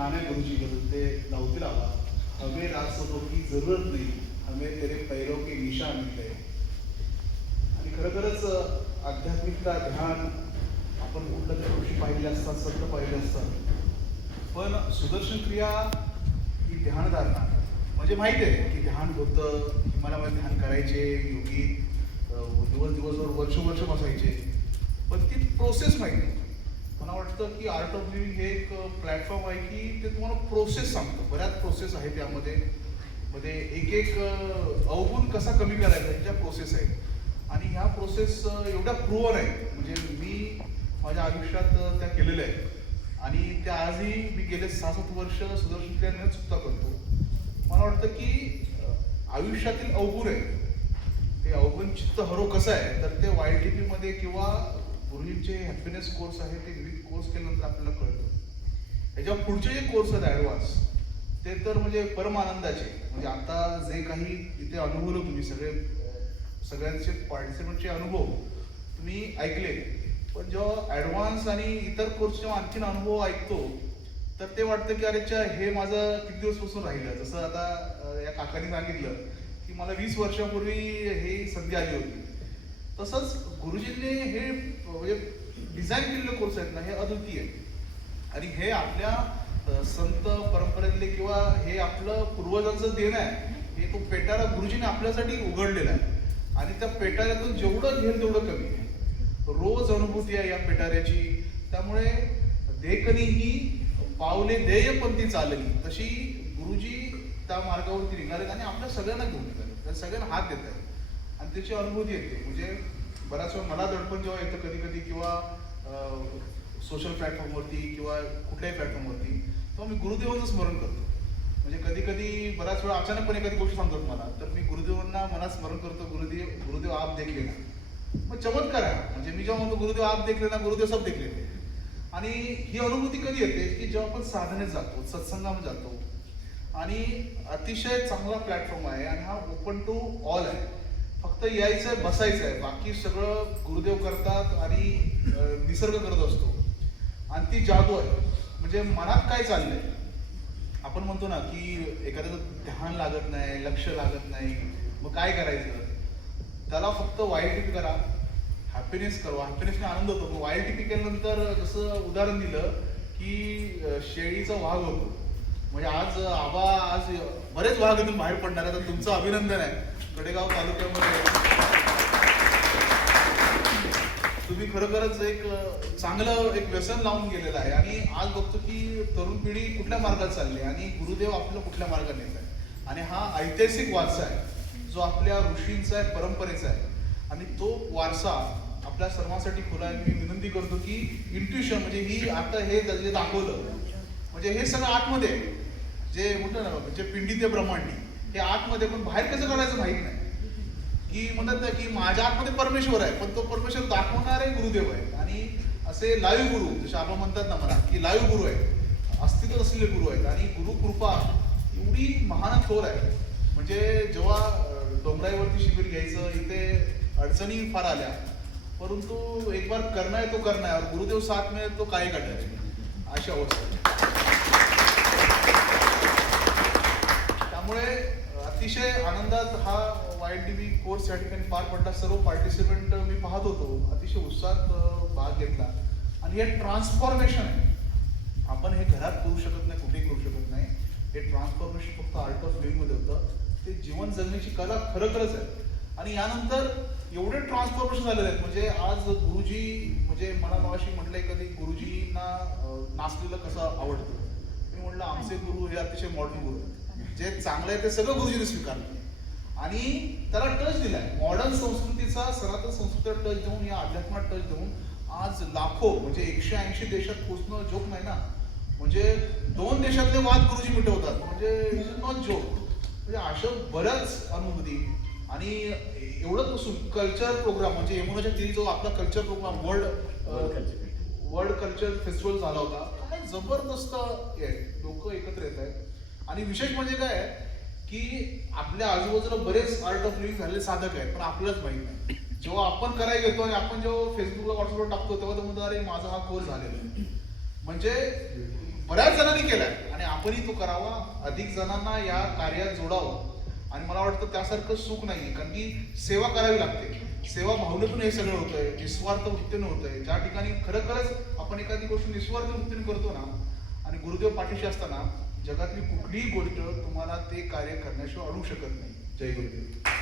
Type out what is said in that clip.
गाना है गुरु जी के ते लावतील आवा हमें रास्तों की जरूरत नहीं, हमें तेरे पैरों के निशान मिलते. आणि खरोखरच आध्यात्मिकता ध्यान आपण कुठल्या तरी गोष्टी पाहिल्या असतात, संत पाहिले असतात, पण सुदर्शन क्रिया ही ध्यानधारणा म्हणजे माहिती आहे की ध्यान होतं, हिमालयामध्ये ध्यान करायचे योगी, दिवसभर वर्ष बसायचे, पण ती प्रोसेस माहिती नाही. मला वाटतं की आर्ट ऑफ लिव्हिंग हे एक प्लॅटफॉर्म आहे की ते तुम्हाला प्रोसेस सांगतं. बऱ्याच प्रोसेस आहे त्यामध्ये, मध्ये एक अवगुण कसा कमी करायचा ह्याच्या प्रोसेस आहेत. आणि ह्या प्रोसेस एवढ्या प्रूव्हन आहेत, म्हणजे मी माझ्या आयुष्यात त्या केलेल्या आहेत आणि त्या आजही मी गेले 6-7 वर्ष सुदर्शन क्रिया न चुकता करतो. मला वाटतं की आयुष्यातील अवगुण आहे ते अवगुण चित्त हरो कसं आहे, तर ते YTP मध्ये किंवा गुरुजींचे हॅपीनेस कोर्स आहे ते विविध कोर्स केल्यानंतर आपल्याला कळतं. ह्याच्या पुढचे जे कोर्स आहेत ॲडव्हान्स ते तर म्हणजे परम आनंदाचे. म्हणजे आता जे काही इथे अनुभवलं तुम्ही सगळ्यांचे पार्टिसिपंटचे अनुभव तुम्ही ऐकले, पण जेव्हा ॲडव्हान्स आणि इतर कोर्स जेव्हा आणखीन अनुभव ऐकतो तर ते वाटतं की अरेच्या हे माझं किती दिवसपासून राहिलं. जसं आता या काकांनी सांगितलं की मला 20 वर्षापूर्वी ही संधी आली होती. तसंच गुरुजींनी हे म्हणजे डिझाईन केलेले कोर्स आहेत ना, हे अद्वितीय आणि हे आपल्या संत परंपरेतले किंवा हे आपलं पूर्वजांचं देणं आहे. हे तो पेटारा गुरुजीने आपल्यासाठी उघडलेला आहे आणि त्या पेटाऱ्यातून जेवढं घेईल तेवढं कमी आहे. रोज अनुभूती आहे या पेटाऱ्याची. त्यामुळे देखणी ही पावले देय पण ती चालली, तशी गुरुजी त्या मार्गावरती निघाले आणि आपल्या सगळ्यांना घेऊन निघाले, त्या सगळ्यांना हात देत आहेत आणि त्याची अनुभूती येते. म्हणजे बऱ्याच वेळा मला दडपण जेव्हा येतं कधी किंवा सोशल प्लॅटफॉर्मवरती किंवा कुठल्याही प्लॅटफॉर्मवरती, तेव्हा मी गुरुदेवांचं स्मरण करतो. म्हणजे कधी बऱ्याच वेळा अचानकपणे एखादी गोष्ट सांगतात मला, तर मी गुरुदेवांना मनात स्मरण करतो, गुरुदेव आप देख लेना. मग चमत्कार आहे. म्हणजे मी जेव्हा म्हणतो गुरुदेव आप देख लेना, गुरुदेव सब देख लेते. आणि ही अनुभूती कधी येते की जेव्हा आपण साधनेत जातो, सत्संगामध्ये जातो आणि अतिशय चांगला प्लॅटफॉर्म आहे आणि हा ओपन टू ऑल आहे. फक्त यायचं आहे, बसायचं आहे, बाकी सगळं गुरुदेव करतात आणि निसर्ग करत असतो. आणि ती जादू आहे. म्हणजे मनात काय चाललंय, आपण म्हणतो ना की एखाद्याचं ध्यान लागत नाही, लक्ष लागत नाही, मग काय करायचं, त्याला फक्त YTP करा, हॅपीनेस करा. हॅपीनेसने आनंद होतो. मग YTP केल्यानंतर जसं उदाहरण दिलं की शेळीचा वाघ होतो. म्हणजे आज बरेच वाघ इथून बाहेर पडणार आहे, तर तुमचं अभिनंदन आहे. कडेगाव तालुक्यामध्ये तुम्ही खरोखरच एक चांगलं व्यसन लावून गेलेलं आहे आणि आज बघतो की तरुण पिढी कुठल्या मार्गात चालली आणि गुरुदेव आपल्याला कुठल्या मार्गात नेत आहे. आणि हा ऐतिहासिक वारसा आहे जो आपल्या ऋषींचा आहे, परंपरेचा आहे आणि तो वारसा आपल्या सर्वांसाठी खुला आहे. मी विनंती करतो की इंट्युशन म्हणजे ही आता हे जे दाखवलं, म्हणजे हे सगळं आतमध्ये जे म्हणतो ना, म्हणजे पिंडी ते ब्रह्मांडी, हे आतमध्ये, पण बाहेर कसं करायचं माहित नाही. की म्हणतात ना की माझ्या आतमध्ये परमेश्वर आहे, पण तो परमेश्वर दाखवणारे गुरुदेव आहे. आणि असे लाईव्ह गुरु, जसे आपण म्हणतात ना मला की लाईव्ह गुरु आहेत, अस्तित्व असलेले गुरु आहेत. आणि गुरु कृपा एवढी महान थोर आहे. म्हणजे जेव्हा डोंगरावरती शिबिर घ्यायचं, इथे अडचणी फार आल्या, परंतु एक बार करना है तो करना है और गुरुदेव साथ में तो काय काढायचे, अशी अवस्था. त्यामुळे अतिशय आनंदात हा YTP कोर्स या ठिकाणी पार पडला. सर्व पार्टिसिपंट मी पाहत होतो, अतिशय उत्साहात भाग घेतला. आणि हे ट्रान्सफॉर्मेशन आहे. आपण हे घरात करू शकत नाही, कुठेही करू शकत नाही. हे ट्रान्सफॉर्मेशन फक्त आर्ट ऑफ लिव्हिंग मध्ये होतं. ते जीवन जगण्याची कला खरंच आहे. आणि यानंतर एवढे ट्रान्सफॉर्मेशन झालेले आहेत. म्हणजे आज गुरुजी, म्हणजे मला मगाशी म्हटलंय कधी गुरुजींना नाचलेलं कसं आवडतं, मी म्हटलं आमचे गुरु हे अतिशय मॉडर्न गुरु आहेत. जे चांगलं आहे ते सगळं गुरुजीने स्वीकारलं आणि त्याला टच दिलाय. मॉडर्न संस्कृतीचा, सनातन संस्कृतीला टच देऊन, या अध्यात्मात टच देऊन आज लाखो, म्हणजे 180 देशात पोहोचणं जोक नाही ना. म्हणजे 2 देशातले वाद गुरुजी मिटवतात, म्हणजे इट इज नॉट जोक. म्हणजे अशा बऱ्याच अनुभूती. आणि एवढंच नसून कल्चर प्रोग्राम, म्हणजे यमुनाच्या तिरी जो आपला culture program world culture festival झाला होता, काय जबरदस्त लोक एकत्र येत आहेत. आणि विशेष म्हणजे काय की आपल्या आजूबाजूला बरेच आर्ट ऑफ लिव्हिंग झालेले साधक आहेत, पण आपल्यालाच माहित नाही. जेव्हा आपण करायला घेतो आणि आपण जेव्हा फेसबुकला व्हॉट्सअपवर टाकतो, तेव्हा तो म्हणतो अरे माझा हा कोर्स झालेला आहे. म्हणजे बऱ्याच जणांनी केलाय. आपणही तो करावा, अधिक जणांना या कार्यात जोडावं. आणि मला वाटतं त्यासारखं सुख नाही, कारण की सेवा करावी लागते. सेवा भावनेतून हे सगळं होतंय, निस्वार्थ वृत्तीने होतंय. ज्या ठिकाणी खरंच आपण एखादी गोष्ट निस्वार्थ वृत्तीने करतो ना, आणि गुरुदेव पाठीशी असताना जगातली कुठलीही गोष्ट तुम्हाला ते कार्य करण्याशिवाय अडवू शकत नाही. जय गुरुदेव.